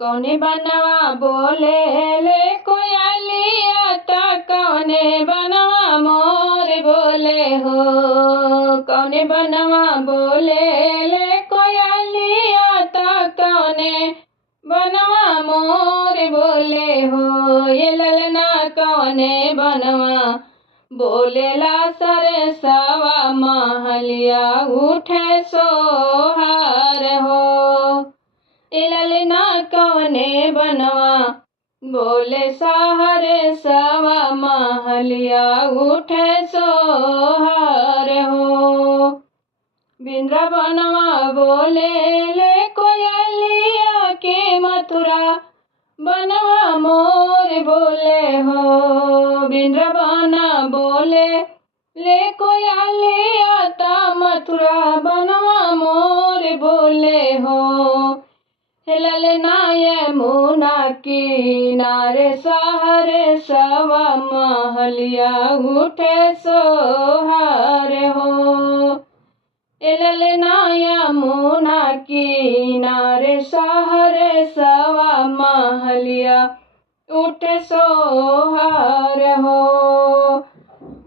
कौने बनवा बोले ले कोयलिया त कौने बनवा मोर बोले हो। कौने बनवा बोले ले कोयलिया त कौने बनवा मोर बोले हो। ये ललना कौने बनवा बोलेला सरे सवा महलिया उठे सोहार हो। ये ललना कौने बनवा बोले सहरे सवा महलिया उठे सोहार हो। वृंदावनवा बोले ले कोयलिया के मथुरा बनवा मोर बोले हो। वृंदावन बोले ले कोयलिया ता मथुरा बनवा मोर बोले हो। ललना यमुना किनारे सहरे सवा महलिया उठे सोहार हो। ललना यमुना किनारे सहरे सवा महलिया उठे सोहार हो।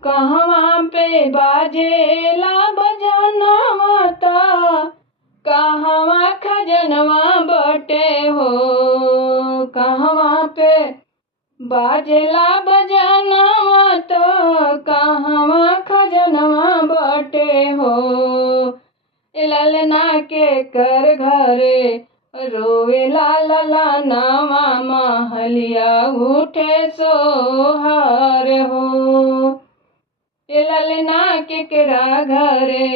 कहवा पे बाजेला बजनवा ता कहवा खजनवा बटे हो। कहवा पे बाजेला बजनवा तो कहवा खजनवा बटे हो। ललना के कर घरे रोवेला ललनावा महलिया उठे सोहार हो। ललना के करा घरे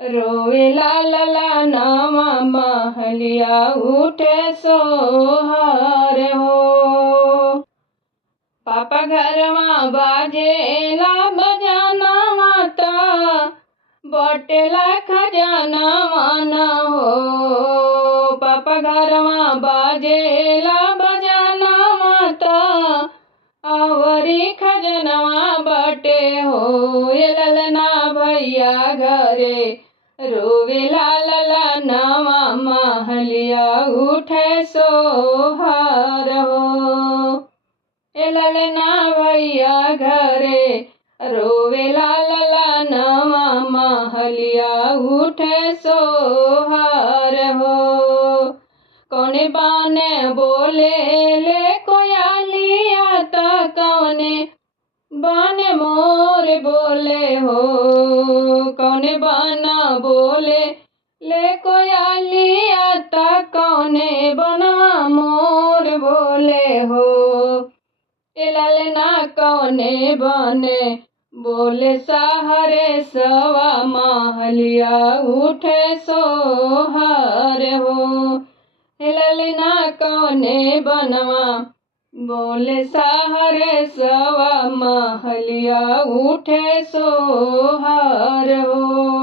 रोवेला ललनावा महलिया उठे सोहार हो। पापा घरवा बाजेला बजनवा ता बटेला खजनवा न हो। पापा घरवा बाजेला बजनवा ता आवरी खजनवा बटे हो। ये ललना भैया घरे रोवेला ललनावा महलिया उठे सोहार हो। ये ललना भैया घरे रोवेला ललनावा महलिया उठे सोहार हो। कौने बाने बोले ले कोयलिया ता कौने बाने मोर बोले हो। कौने बाना बोले ले कोयलिया ता कौने बनवा मोर बोले हो। ललना कौने बने बोले सहरे सवा महलिया उठे सोहार हो। ललना कौने बनवा बोले सहरे सवा महलिया उठे सोहार हो।